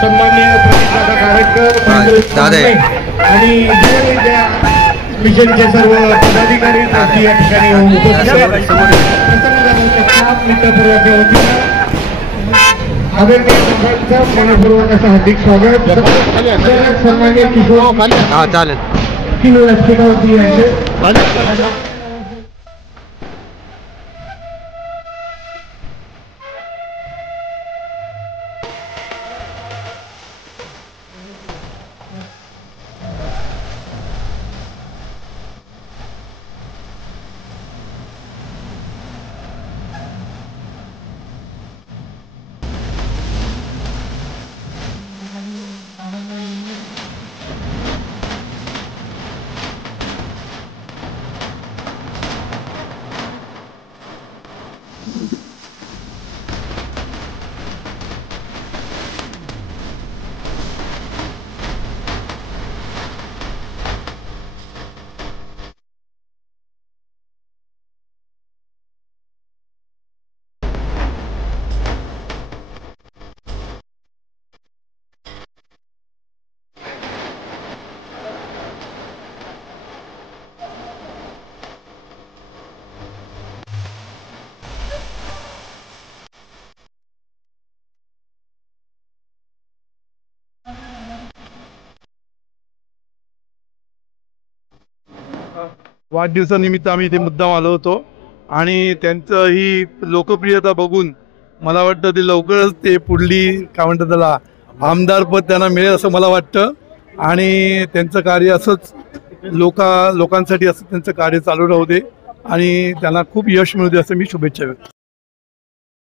सन्माननीय प्रतिष्ठाता कार्यक्रम आणि मिशनचे सर्व पदाधिकारी या ठिकाणी उपस्थित आहेत। मनपूर्वक असं हार्दिक स्वागत। सन्माननीय किशोर व्यासपीठावरती यांचे वाढदिवसानिमित्त आम्ही इथे मुद्दाम आलो होतो आणि त्यांचं ही लोकप्रियता बघून मला वाटतं ते लवकरच ते पुढली काय म्हणतात त्याला आमदार पद त्यांना मिळेल असं मला वाटतं आणि त्यांचं कार्य असंच लोकांसाठी असं त्यांचं कार्य चालू राहू दे आणि त्यांना खूप यश मिळू दे असं मी शुभेच्छा व्यक्त